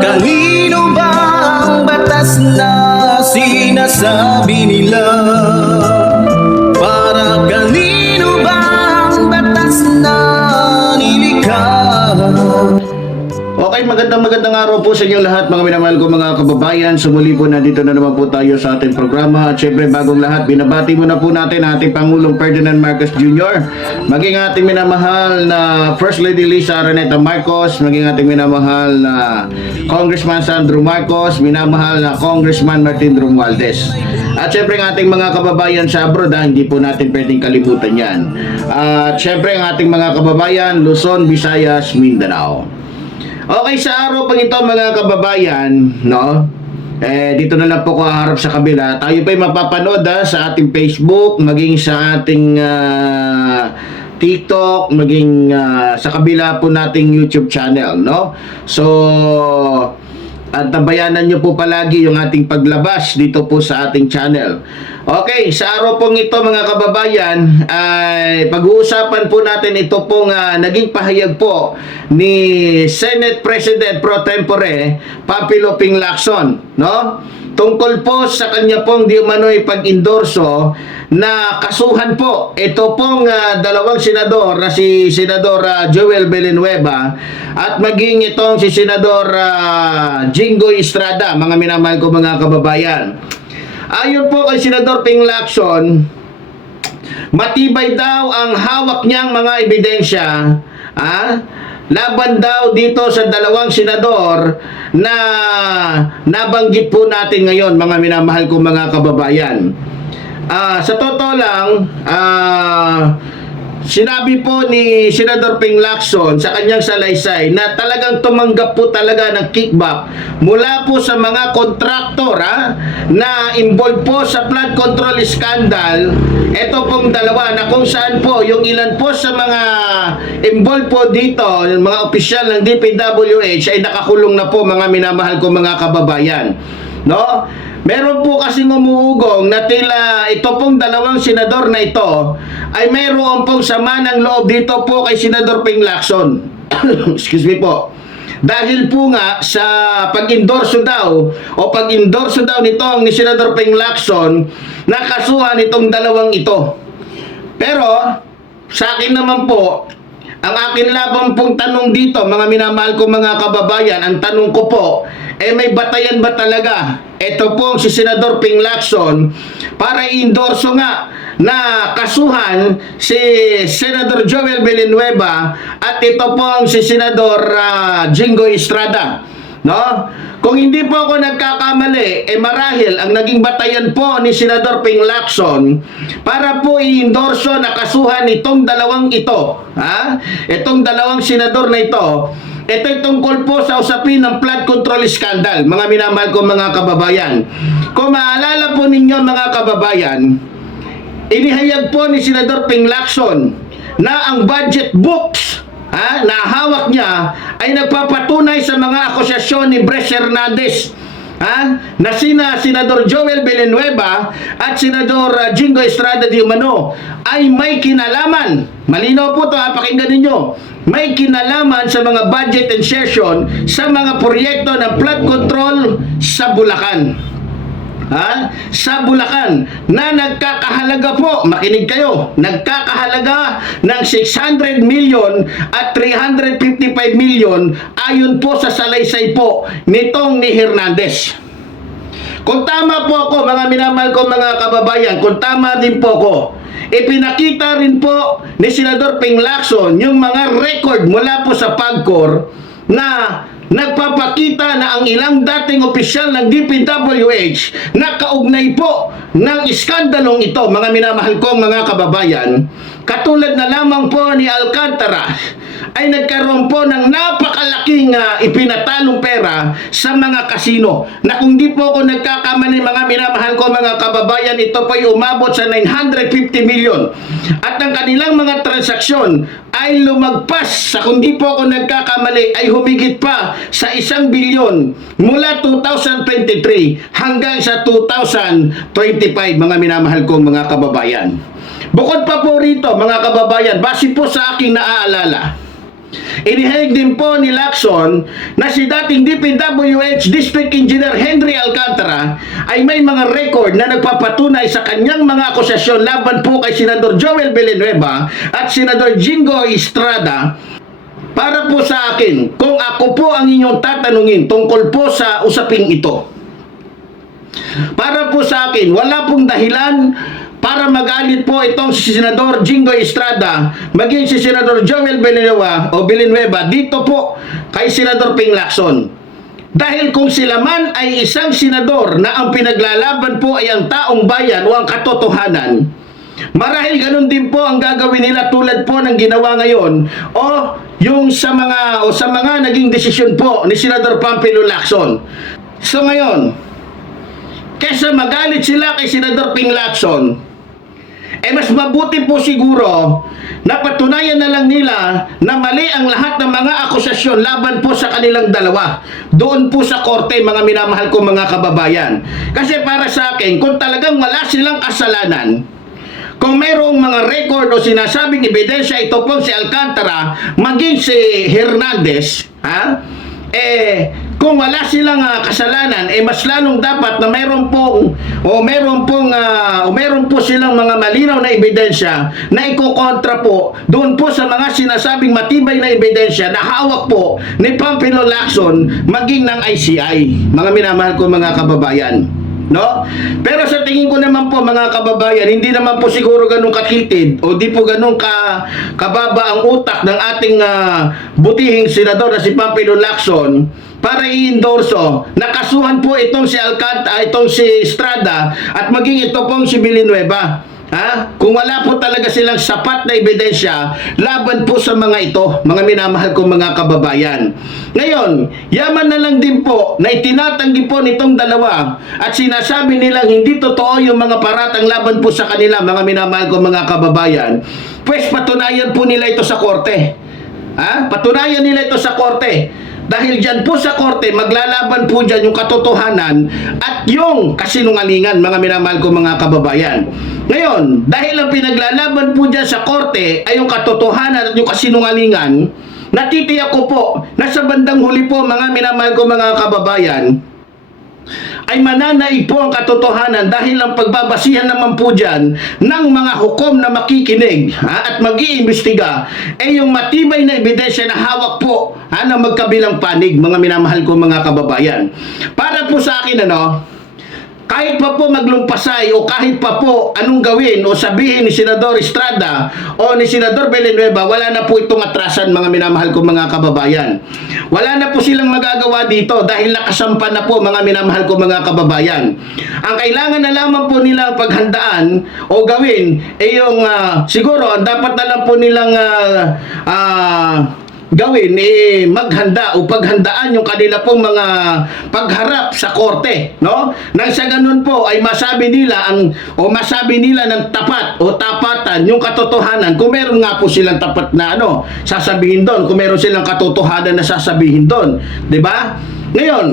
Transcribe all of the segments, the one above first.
kanino ba ang batas na sinasabi nila? Para kanino ba ang batas na nilikha? Okay, magandang araw po sa inyong lahat mga minamahal ko mga kababayan. Sumuli po nandito na naman po tayo sa ating programa. At syempre bagong lahat, binabati muna po natin ating Pangulong Ferdinand Marcos Jr. Maging ating minamahal na First Lady Lisa Araneta Marcos, maging ating minamahal na Congressman Sandro Marcos, minamahal na Congressman Martin Romualdez. At syempre ang ating mga kababayan sa abroad, hindi po natin pwedeng kalimutan yan. At syempre ang ating mga kababayan, Luzon, Visayas, Mindanao. Okay, sa araw pang ito mga kababayan, no? Dito na lang po ko harap sa kabila. Tayo pa'y mapapanood sa ating Facebook, maging sa ating TikTok, maging sa kabila po nating YouTube channel, no? So, at tabayanan nyo po palagi yung ating paglabas dito po sa ating channel. Okay, sa araw pong ito mga kababayan, ay pag-uusapan po natin ito pong naging pahayag po ni Senate President Pro Tempore Papilo Ping Lacson, no? Tungkol po sa kanya pong di umano'y pag-endorso na kasuhan po ito pong dalawang senador na si Senador Joel Villanueva at maging itong si Senador Jingoy Estrada, mga minamahal ko mga kababayan. Ayon po kay Senador Ping Lacson, matibay daw ang hawak niyang mga ebidensya laban daw dito sa dalawang senador na nabanggit po natin ngayon, mga minamahal ko mga kababayan. Sa totoo lang, sinabi po ni Senador Ping Lacson sa kanyang salaysay na talagang tumanggap po talaga ng kickback mula po sa mga kontraktor na involved po sa flood control scandal. Ito pong dalawa na kung saan po yung ilan po sa mga involved po dito, yung mga opisyal ng DPWH ay nakakulong na po, mga minamahal ko mga kababayan, no? Meron po kasing umuugong na tila ito pong dalawang senador na ito ay mayroon pong sama ng loob dito po kay Senador Ping Lacson. Excuse me po. Dahil po nga sa pag-endorso daw o pag-endorso daw nitong ni Senador Ping Lacson na kasuhan itong dalawang ito. Pero sa akin naman po, ang akin labang pong tanong dito, mga minamahal ko mga kababayan, ang tanong ko po, may batayan ba talaga ito pong si Senador Ping Lacson para i-endorso nga na kasuhan si Senador Joel Villanueva at ito pong si Senador Jingoy Estrada, no? Kung hindi po ako nagkakamali, marahil ang naging batayan po ni Senador Ping Lacson para po i-endorso na kasuhan itong dalawang ito, itong dalawang senador na ito'y tungkol po sa usapin ng flood control scandal, mga minamahal ko mga kababayan. Kung maalala po ninyo mga kababayan, inihayag po ni Senador Ping Lacson na ang budget books na hawak niya ay nagpapatunay sa mga akusasyon ni Bres Hernandez na sina Senador Joel Villanueva at Senador Jingoy Estrada di umano ay may kinalaman. Malinaw po ito, pakinggan ninyo. May kinalaman sa mga budget insertion sa mga proyekto ng flood control sa Bulacan. Sa Bulacan na nagkakahalaga po, makinig kayo, nagkakahalaga ng 600 million at 355 million ayon po sa salaysay po nitong ni Hernandez. Kung tama po ako, mga minamahal ko mga kababayan, kung tama din po ako, ipinakita rin po ni Senador Ping Lacson yung mga record mula po sa PAGCOR na nagpapakita na ang ilang dating opisyal ng DPWH na kaugnay po ng iskandalong ito, mga minamahal kong mga kababayan, katulad na lamang po ni Alcantara, ay nagkaroon po ng napakalaking ipinatalong pera sa mga kasino na kung di po ako nagkakamali, mga minamahal ko mga kababayan, ito po ay umabot sa 950 million at ang kanilang mga transaksyon ay lumagpas sa, kung di po ako nagkakamali, ay humigit pa sa 1 bilyon mula 2023 hanggang sa 2025, mga minamahal kong mga kababayan. Bukod pa po rito mga kababayan, base po sa aking naaalala, Inihayag din po ni Lacson na si dating DPWH District Engineer Henry Alcantara ay may mga record na nagpapatunay sa kanyang mga akusasyon laban po kay Senador Joel Villanueva at Senador Jingo Estrada. Para po sa akin, kung ako po ang inyong tatanungin tungkol po sa usaping ito, para po sa akin, wala pong dahilan para magalit po itong si Senador Jingo Estrada, maging si Senador Joel Villanueva dito po kay Senador Ping Lacson. Dahil kung sila man ay isang senador na ang pinaglalaban po ay ang taong bayan o ang katotohanan, marahil ganun din po ang gagawin nila tulad po ng ginawa ngayon o yung sa mga naging desisyon po ni Senador Pampilo Lacson. So ngayon, kesa magalit sila kay Senador Ping Lacson, mas mabuti po siguro na patunayan na lang nila na mali ang lahat ng mga akusasyon laban po sa kanilang dalawa. Doon po sa korte, mga minamahal ko mga kababayan. Kasi para sa akin, kung talagang wala silang kasalanan, kung mayroong mga record o sinasabing ebidensya, ito pong si Alcantara, maging si Hernandez, kung wala silang kasalanan, mas lalong dapat na mayroon po silang mga malinaw na ebidensya na ikokontra po doon po sa mga sinasabing matibay na ebidensya na hawak po ni Pampilo Lacson maging ng ICI. Mga minamahal ko mga kababayan. No? Pero sa tingin ko naman po mga kababayan, hindi naman po siguro ganun kakitid o di po ganun kababa ang utak ng ating butihing senador na si Pampilo Lacson para i-endorso. Nakasuhan po itong si itong si Estrada at maging ito pong si Villanueva. Kung wala po talaga silang sapat na ebidensya laban po sa mga ito, mga minamahal kong mga kababayan. Ngayon, yaman na lang din po na itinatanggi po nitong dalawa at sinasabi nilang hindi totoo yung mga paratang laban po sa kanila, mga minamahal kong mga kababayan. Pues patunayan po nila ito sa korte. Patunayan nila ito sa korte. Dahil dyan po sa korte, maglalaban po dyan yung katotohanan at yung kasinungalingan, mga minamahal ko mga kababayan. Ngayon, dahil ang pinaglalaban po dyan sa korte ay yung katotohanan at yung kasinungalingan, natitiyak ko po na sa bandang huli po, mga minamahal ko mga kababayan, ay mananaig po ang katotohanan dahil ang pagbabasihan naman po dyan ng mga hukom na makikinig at mag-iimbestiga ay yung matibay na ebidensya na hawak po na magkabilang panig, mga minamahal ko mga kababayan. Para po sa akin kahit pa po maglumpasay o kahit pa po anong gawin o sabihin ni Senador Estrada o ni Senador Villanueva, wala na po itong atrasan, mga minamahal ko mga kababayan. Wala na po silang magagawa dito dahil nakasampa na po, mga minamahal ko mga kababayan. Ang kailangan na lamang po nilang paghandaan o gawin ay yung siguro ang dapat na lang po nilang gawin maghanda o paghandaan yung kanila pong mga pagharap sa korte, no? Nang sa ganun po ay masabi nila ng tapat o tapatan yung katotohanan kung meron nga po silang tapat na sasabihin doon, kung meron silang katotohanan na sasabihin doon, 'di ba? Ngayon,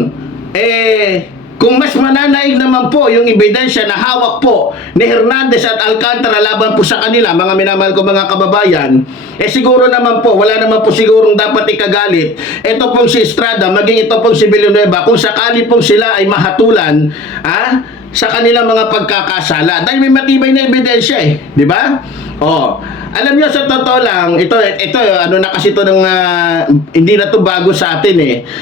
kung mas mananaig naman po yung ebidensya na hawak po ni Hernandez at Alcantara laban po sa kanila, mga minamahal ko mga kababayan, siguro naman po, wala naman po sigurong dapat ikagalit. Ito pong si Estrada, maging ito pong si Villanueva, kung sakali pong sila ay mahatulan, sa kanilang mga pagkakasala. Dahil may matibay na ebidensya di ba? Alam niyo sa totoo lang, ito na kasi ito ng hindi na to bago sa atin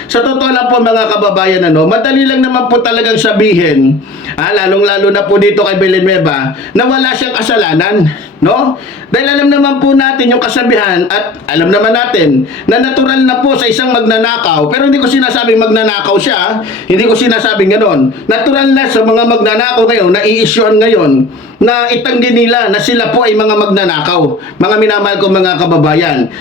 Sa totoo lang po mga kababayan, madali lang naman po talagang sabihin, lalong-lalo na po dito kay Villanueva, na wala siyang kasalanan, no? Dahil alam naman po natin yung kasabihan at alam naman natin na natural na po sa isang magnanakaw, pero hindi ko sinasabing magnanakaw siya, hindi ko sinasabing gano'n. Natural na sa mga magnanakaw ngayon, na i-issuean ngayon, na itanggi nila na sila po ay mga magnanakaw, mga minamahal ko mga kababayan.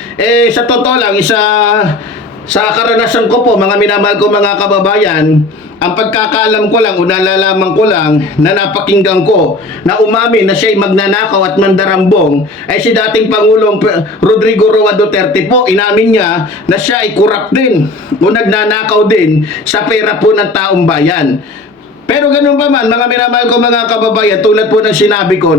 Sa totoo lang, sa karanasan ko po, mga minamahal ko mga kababayan, ang pagkakaalam ko lang o nalalaman ko lang na napakinggan ko na umamin na siya ay magnanakaw at mandarambong ay si dating Pangulong Rodrigo Roa Duterte po, inamin niya na siya ay corrupt din o nagnanakaw din sa pera po ng taong bayan. Pero ganun pa man, mga minamahal ko mga kababayan, tulad po ng sinabi ko,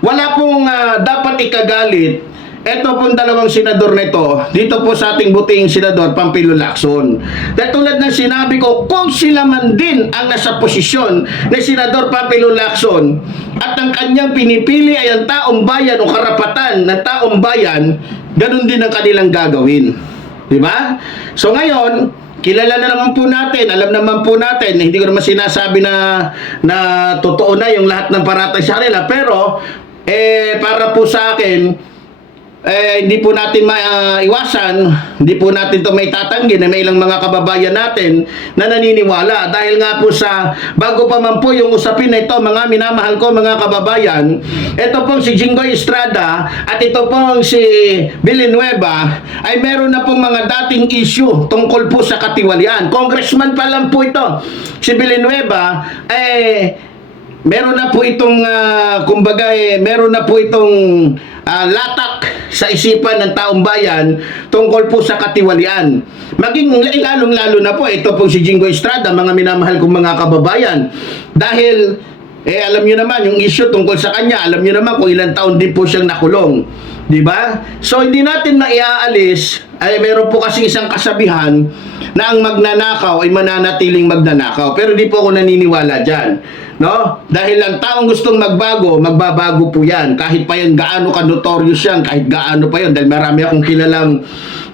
wala pong dapat ikagalit Ito pong dalawang senador na ito, dito po sa ating buting senador Pampilo Lacson. Dahil tulad ng sinabi ko, kung sila man din ang nasa posisyon ni Senador Pampilo Lacson at ang kanyang pinipili ay ang taong bayan o karapatan ng taong bayan, ganun din ang kanilang gagawin. Diba? So ngayon, kilala na naman po natin, alam naman po natin, hindi ko naman sinasabi na totoo na yung lahat ng paratay sa kanila, pero para po sa akin, hindi po natin maiwasan, hindi po natin to may tatanggi na may ilang mga kababayan natin na naniniwala dahil nga po sa bago pa man po yung usapin na ito, mga minamahal ko mga kababayan, ito pong si Jinggoy Estrada at ito pong si Villanueva ay meron na pong mga dating issue tungkol po sa katiwalian. Congressman pa lang po ito si Villanueva, meron na po itong kumbaga meron na po itong latak sa isipan ng taong bayan tungkol po sa katiwalian. Maging lalong-lalo na po ito po si Jinggoy Estrada, mga minamahal kong mga kababayan. Dahil alam niyo naman yung issue tungkol sa kanya, alam niyo naman kung ilang taon din po siyang nakulong. 'Di ba? So hindi natin maiaalis ay meron po kasi isang kasabihan na ang magnanakaw ay mananatiling magnanakaw. Pero di po ako naniniwala diyan. No? Dahil ang taong gustong magbago, magbabago po yan. Kahit pa yan gaano ka-notorious yan, kahit gaano pa yan. Dahil marami akong kilalang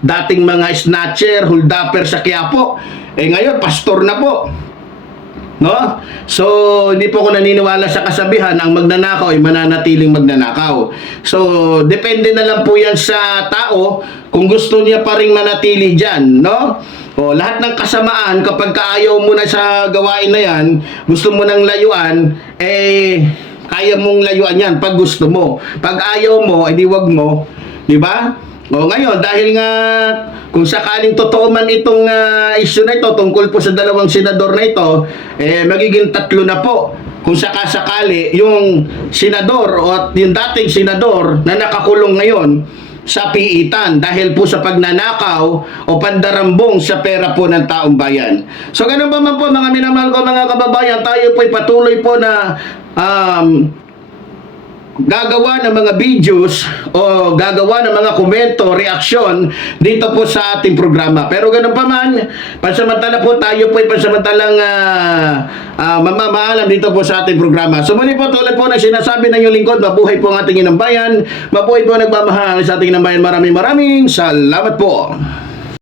dating mga snatcher, holdupper sa Quiapo. Ngayon, pastor na po. No? So, hindi po ako naniniwala sa kasabihan, ang magnanakaw ay mananatiling magnanakaw. So, depende na lang po yan sa tao kung gusto niya pa rin manatili dyan, no? O, lahat ng kasamaan, kapag kaayaw mo na sa gawain na yan, gusto mo nang layuan, kaya mong layuan yan pag gusto mo. Pag ayaw mo, di wag mo. Di ba? O ngayon, dahil nga kung sakaling totoo man itong issue na ito tungkol po sa dalawang senador na ito, magiging 3 na po. Kung sakasakali yung senador o yung dating senador na nakakulong ngayon sa piitan dahil po sa pagnanakaw o pandarambong sa pera po ng taong bayan. So ganun pa man po mga minamahal ko mga kababayan, tayo po ay patuloy po na gagawa ng mga videos o gagawa ng mga komento, reaksyon dito po sa ating programa. Pero ganun pa man, pansamantala po tayo po ay pansamantalang mamamaalam dito po sa ating programa. So muli po tulad po na sinasabi ng inyong lingkod, mabuhay po ang ating inambayan, mabuhay po ang nagmamahal sa ating inambayan. Maraming salamat po.